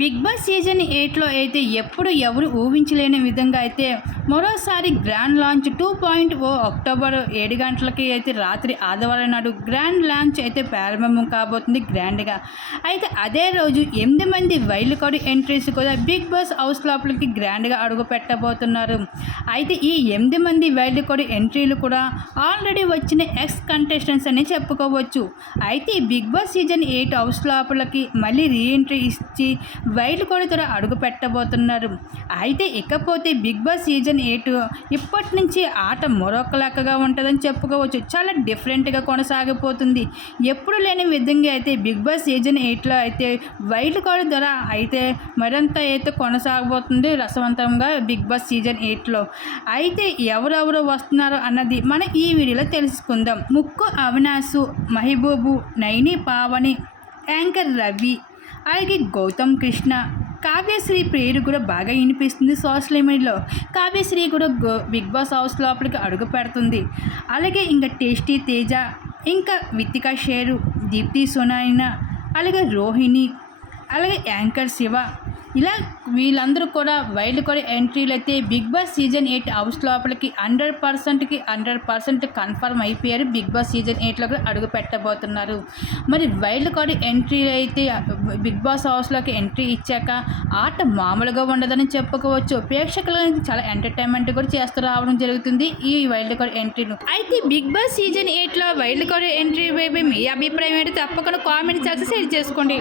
Big Boss season 8లో అయితే ఎప్పుడు ఎవరు ఊహించలేని విధంగా అయితే మరోసారి గ్రాండ్ లాంచ్ 2.0 అక్టోబర్ 7 గంటలకి అయితే రాత్రి ఆదివారం నాడు గ్రాండ్ లాంచ్ అయితే ప్రారంభం కాబోతుంది గ్రాండ్గా. అయితే అదే రోజు 8 మంది వైల్డ్ కార్డ్ ఎంట్రీస్ కూడా బిగ్ బాస్ హౌస్ లోపలికి గ్రాండ్గా అడుగు పెట్టబోతున్నారు. అయితే ఈ 8 మంది వైల్డ్ కార్డ్ ఎంట్రీలు కూడా ఆల్రెడీ వచ్చిన ఎక్స్ కంటెస్టెంట్స్ అని చెప్పుకోవచ్చు. అయితే బిగ్ బాస్ సీజన్ 8 హౌస్ లోపలికి మళ్ళీ రీఎంట్రీ ఇచ్చి వైల్డ్ కార్డ్ ద్వారా అడుగు పెట్టబోతున్నారు. అయితే ఇకపోతే బిగ్ బాస్ సీజన్ 8 ఇప్పటి నుంచి ఆట మరొక లెక్కగా ఉంటుందని చెప్పుకోవచ్చు. చాలా డిఫరెంట్గా కొనసాగిపోతుంది. ఎప్పుడు లేని విధంగా అయితే బిగ్ బాస్ సీజన్ 8లో అయితే వైల్డ్ కార్డ్ ద్వారా అయితే మరింత అయితే కొనసాగబోతుంది రసవంతంగా బిగ్ బాస్ సీజన్ 8లో. అయితే ఎవరెవరు వస్తున్నారో అన్నది మనం ఈ వీడియోలో తెలుసుకుందాం. ముక్కు అవినాష్, మహబూబు, నైని పావని, యాంకర్ రవి, అలాగే గౌతమ్ కృష్ణ, కావ్యశ్రీ పేరు కూడా బాగా వినిపిస్తుంది సోషల్ మీడియాలో. కావ్యశ్రీ కూడా బిగ్ బాస్ హౌస్ లోపలికి అడుగు పెడుతుంది. అలాగే ఇంకా టేస్టీ తేజ, ఇంకా వితికా షేరు, దీప్తి సునాయన, అలాగే రోహిణి, అలాగే యాంకర్ శివ, ఇలా వీళ్ళందరూ కూడా వైల్డ్ కార్డ్ ఎంట్రీలు అయితే బిగ్ బాస్ సీజన్ 8 హౌస్ లోపలికి 100% కన్ఫర్మ్ అయిపోయారు. బిగ్ బాస్ సీజన్ 8లో కూడా అడుగు పెట్టబోతున్నారు. మరి వైల్డ్ కార్డ్ ఎంట్రీలు అయితే బిగ్ బాస్ హౌస్లోకి ఎంట్రీ ఇచ్చాక ఆట మామూలుగా ఉండదని చెప్పుకోవచ్చు. ప్రేక్షకులకు చాలా ఎంటర్టైన్మెంట్ కూడా చేస్తూ రావడం జరుగుతుంది ఈ వైల్డ్ కార్డ్ ఎంట్రీను. అయితే బిగ్ బాస్ సీజన్ 8లో వైల్డ్ కార్డ్ ఎంట్రీ వైపు మీ అభిప్రాయం ఏంటి తప్పకుండా కామెంట్ సెక్షన్ షేర్ చేసుకోండి.